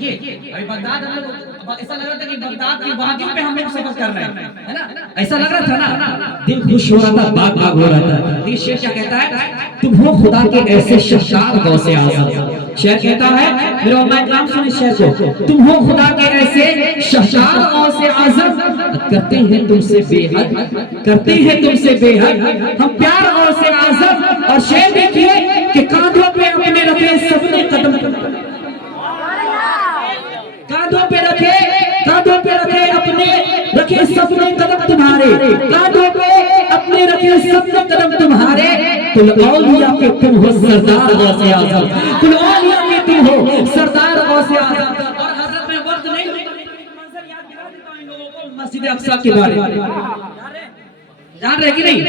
ابھی بغداد ہم لوگ ایسا لگ رہا تھا کہ بغداد کی وادیوں پہ ہم لوگ سفر کر رہے ہیں، ہے نا؟ ایسا لگ رہا تھا نا، دل خوش ہو رہا تھا، باغ باغ ہو رہا تھا۔ یہ شعر کیا کہتا ہے؟ تم ہو خدا کے ایسے شہنشاہ غوث اعظم۔ شعر کہتا ہے، میرے علماء کرام سنیں شعر کو، تم ہو خدا کے ایسے شہنشاہ غوث اعظم، کرتے ہیں تم سے بے حد، کرتے ہیں تم سے بے حد ہم پیار غوث اعظم۔ اور شعر دیکھیے کہ کاندھوں پہ اپنے رکھے سب نے قدم، کاندھوں پہ رکھے اپنے رکھے سب نے قدم تمہارے، کاندھوں پہ اپنے رکھے سب نے قدم تمہارے۔ کل اولیاء کے تم ہو سردار غوث اعظم، کل اولیاء کے تم ہو سردار غوث اعظم۔ اور حضرت میں وقت نہیں منظر یاد دلا دیتا ہوں ان لوگوں کو مسجد اقصی کے بارے میں، جان رہے کہ نہیں؟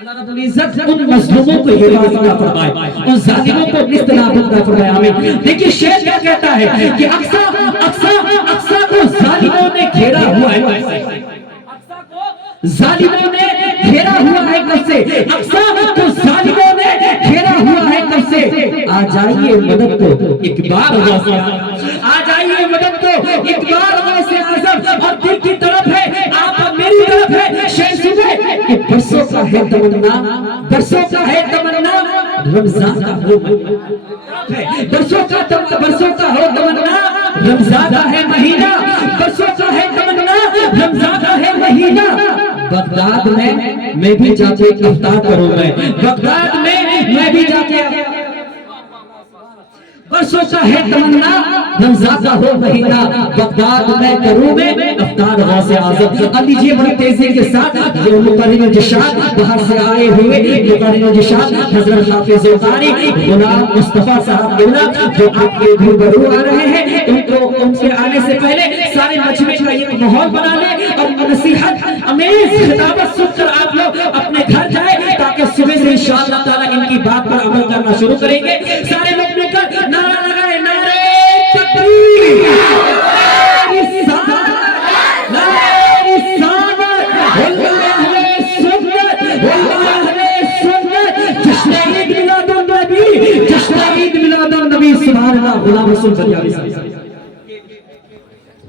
اللہ رب العزت ان مظلوموں کو حفاظت عطا فرمائے، ان ظالموں کو نست نابود عطا فرمائے، آمین۔ دیکھیے شعر کیا کہتا ہے کہ اقصی کو ظالموں نے گھیرا ہوا ہے، ظالموں نے گھیرا ہوا ہے کب سے، اقصی کو ظالموں نے گھیرا ہوا ہے کب سے۔ آ جائیے مدد کو ایک بار غوث اعظم، آ جائیے مدد کو ایک بار غوث اعظم۔ اور دل کی طرف ہے، آپ میری طرف ہے، شعر سنے کہ برسوں کا ہے تمنا، برسوں کا ہے تمنا رمضان کا ہو مہینہ، برسوں کا ہو تمنا رمضان کا ہے مہینہ، برسوں کا ہے تمنا رمضان کا ہے مہینہ۔ بغداد میں بھی جا کے افطار کروں میں، بغداد میں بھی جا کے، برسوں کا ہے تمنا رمضان کا ہو مہینہ، بغداد میں کروں میں افطار غوث اعظم۔ اب لیجیے بڑی تیزی کے ساتھ جو مقرن الجشاد باہر سے آئے ہوئے مقرن الجشاد حضرت حافظ قاری غلام مصطفیٰ صاحب کیولا جو آپ کے روبرو آ رہے ہیں، ان سے آنے سے پہلے سارے مجمع کا یہ ماحول بنا لیں اور نصیحت امیز خطابت سن کر آپ لوگ اپنے گھر جائیں تاکہ صبح سے انشاءاللہ تعالیٰ ان کی بات پر عمل کرنا شروع کریں گے۔ سارے لوگ مل کر نعرہ لگائے، نعرہ تکبیر، جشن عید میلاد النبی، سبحان اللہ، غلام رسول صلی اللہ علیہ وسلم۔